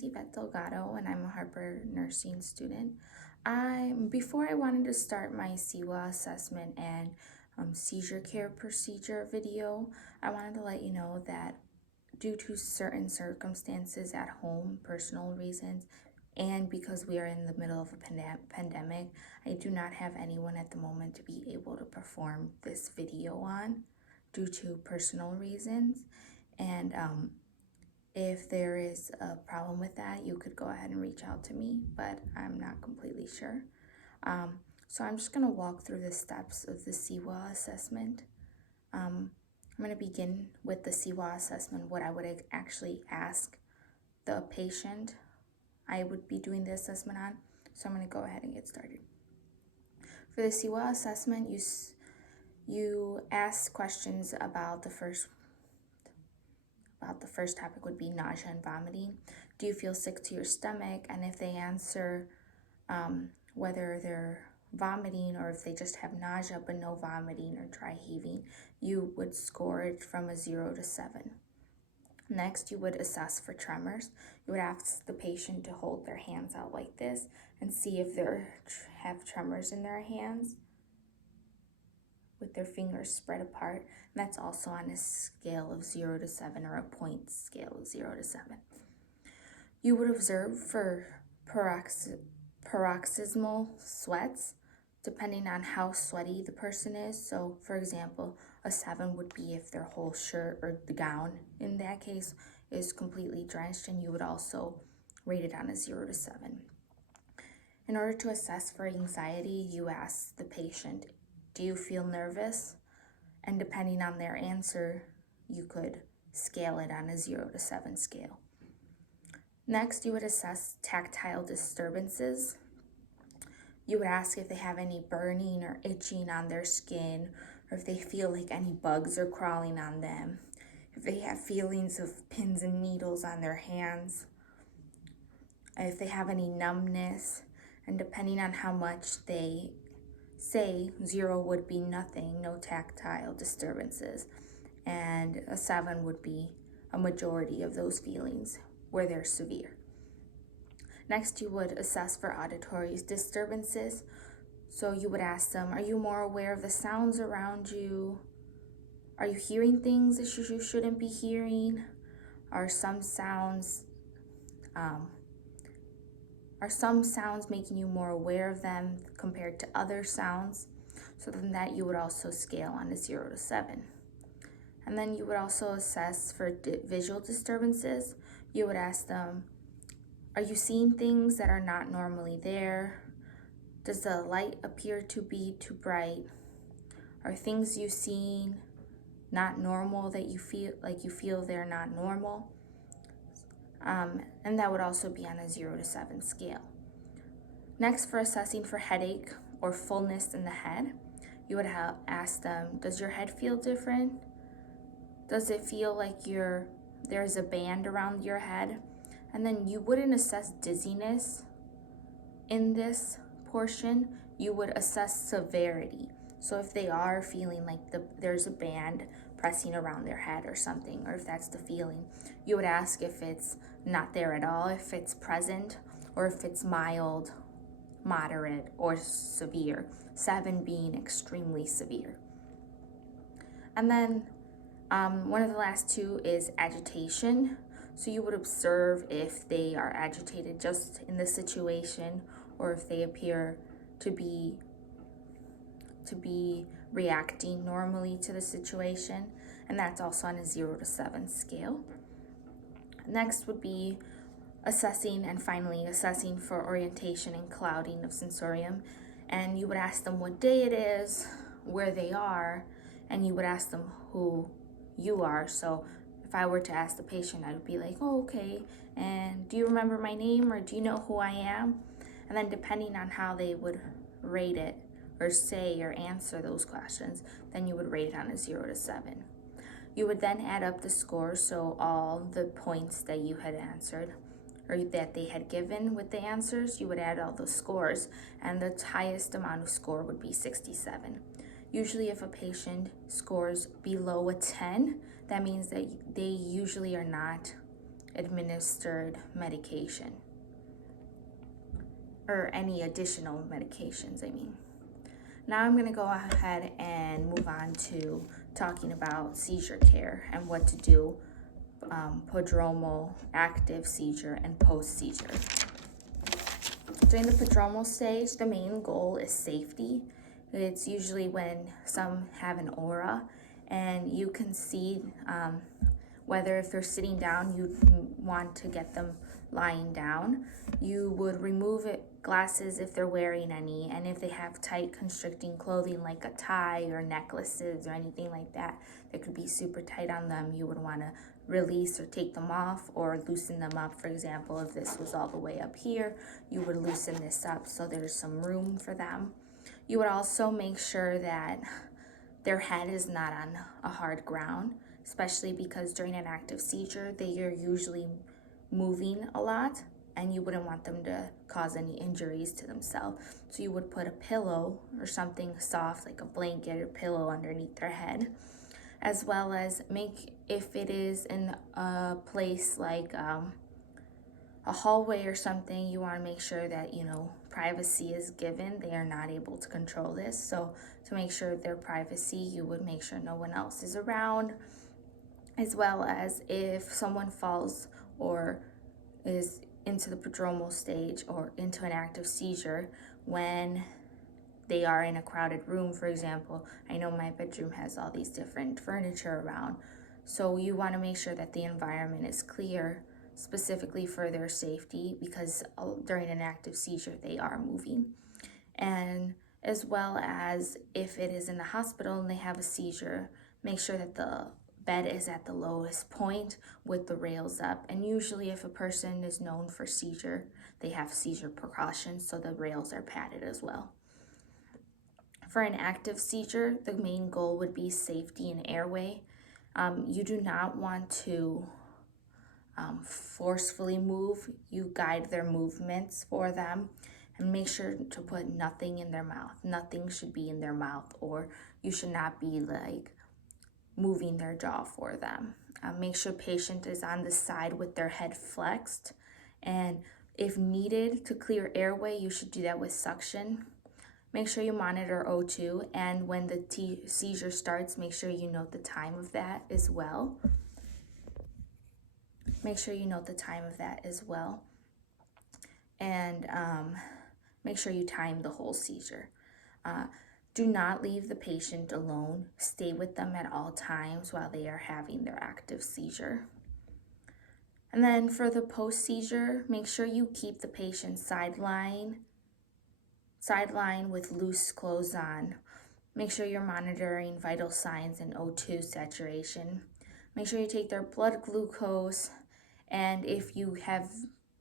name's Yvette Delgado, and I'm a Harper nursing student. Before I wanted to start my CIWA assessment and seizure care procedure video, I wanted to let you know that due to certain circumstances at home, personal reasons, and because we are in the middle of a pandemic, I do not have anyone at the moment to be able to perform this video on due to personal reasons. And if there is a problem with that, you could go ahead and reach out to me, but I'm not completely sure. So I'm just going to walk through the steps of the CIWA assessment. I'm going to begin with the CIWA assessment, what I would actually ask the patient I would be doing the assessment on. So I'm going to go ahead and get started. For the CIWA assessment, you ask questions about the first topic would be nausea and vomiting. Do you feel sick to your stomach? And if they answer whether they're vomiting or if they just have nausea but no vomiting or dry heaving, you would score it from a 0 to 7. Next, you would assess for tremors. You would ask the patient to hold their hands out like this and see if they have tremors in their hands with their fingers spread apart. And that's also on a scale of 0 to 7 or a point scale of 0 to 7. You would observe for paroxysmal sweats depending on how sweaty the person is. So for example, a 7 would be if their whole shirt or the gown in that case is completely drenched, and you would also rate it on a 0 to 7. In order to assess for anxiety, you ask the patient, do you feel nervous? And depending on their answer, you could scale it on a 0 to 7 scale. Next, you would assess tactile disturbances. You would ask if they have any burning or itching on their skin, or if they feel like any bugs are crawling on them, if they have feelings of pins and needles on their hands, if they have any numbness, and depending on how much they say, 0 would be nothing, no tactile disturbances, and a 7 would be a majority of those feelings where they're severe. Next, you would assess for auditory disturbances. So you would ask them, are you more aware of the sounds around you? Are you hearing things that you shouldn't be hearing? Are some sounds making you more aware of them compared to other sounds? So then that you would also scale on a 0 to 7. And then you would also assess for visual disturbances. You would ask them, are you seeing things that are not normally there? Does the light appear to be too bright? Are things you seeing not normal that you feel they're not normal? And that would also be on a 0 to 7 scale. Next, for assessing for headache or fullness in the head, you would ask them, does your head feel different? Does it feel like there's a band around your head? And then you wouldn't assess dizziness in this portion, you would assess severity. So if they are feeling like there's a band pressing around their head or something, or if that's the feeling, you would ask if it's not there at all, if it's present, or if it's mild, moderate, or severe, 7 being extremely severe. And then one of the last 2 is agitation. So you would observe if they are agitated just in the situation, or if they appear to be reacting normally to the situation, and that's also on a 0 to 7 scale. Next would be assessing, and finally assessing for orientation and clouding of sensorium. And you would ask them what day it is, where they are, and you would ask them who you are. So if I were to ask the patient, I would be like, oh, okay, and do you remember my name, or do you know who I am? And then depending on how they would rate it or say or answer those questions, then you would rate it on a 0 to 7. You would then add up the scores, so all the points that you had answered or that they had given with the answers, you would add all those scores, and the highest amount of score would be 67. Usually if a patient scores below a 10, that means that they usually are not administered medication, or any additional medications, I mean. Now I'm going to go ahead and move on to talking about seizure care and what to do prodromal, active seizure, and post-seizure. During the prodromal stage, the main goal is safety. It's usually when some have an aura, and you can see whether if they're sitting down, you want to get them lying down. You would remove glasses if they're wearing any, and if they have tight constricting clothing like a tie or necklaces or anything like that could be super tight on them, you would want to release or take them off or loosen them up. For example, if this was all the way up here, you would loosen this up so there's some room for them. You would also make sure that their head is not on a hard ground, especially because during an active seizure, they are usually moving a lot, and you wouldn't want them to cause any injuries to themselves. So you would put a pillow or something soft like a blanket or pillow underneath their head, as well as if it is in a place like a hallway or something, you want to make sure that, privacy is given. They are not able to control this. So to make sure their privacy, you would make sure no one else is around, as well as if someone falls or is into the prodromal stage or into an active seizure when they are in a crowded room. For example, I know my bedroom has all these different furniture around, so you want to make sure that the environment is clear, specifically for their safety, because during an active seizure they are moving. And as well as if it is in the hospital and they have a seizure, make sure that the bed is at the lowest point with the rails up. And usually if a person is known for seizure, they have seizure precautions, so the rails are padded as well. For an active seizure, the main goal would be safety and airway. You do not want to forcefully move. You guide their movements for them, and make sure to put nothing in their mouth. Nothing should be in their mouth, or you should not be like moving their jaw for them. Make sure patient is on the side with their head flexed, and if needed to clear airway, you should do that with suction. Make sure you monitor O2, and when the seizure starts, make sure you note the time of that as well. Make sure you note the time of that as well. And make sure you time the whole seizure. Do not leave the patient alone. Stay with them at all times while they are having their active seizure. And then for the post-seizure, make sure you keep the patient sideline with loose clothes on. Make sure you're monitoring vital signs and O2 saturation. Make sure you take their blood glucose, and if you have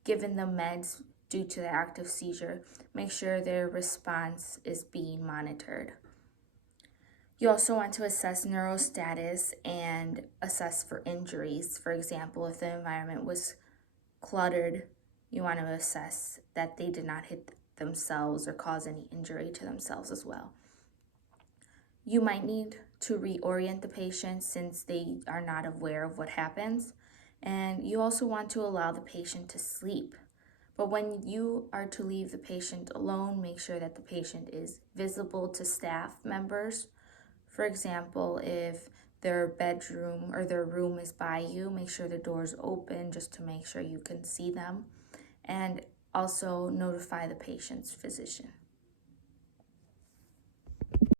given them meds due to the active seizure, make sure their response is being monitored. You also want to assess neurostatus and assess for injuries. For example, if the environment was cluttered, you want to assess that they did not hit themselves or cause any injury to themselves as well. You might need to reorient the patient since they are not aware of what happens, and you also want to allow the patient to sleep. But when you are to leave the patient alone, make sure that the patient is visible to staff members. For example, if their bedroom or their room is by you, make sure the door's open just to make sure you can see them. And also notify the patient's physician.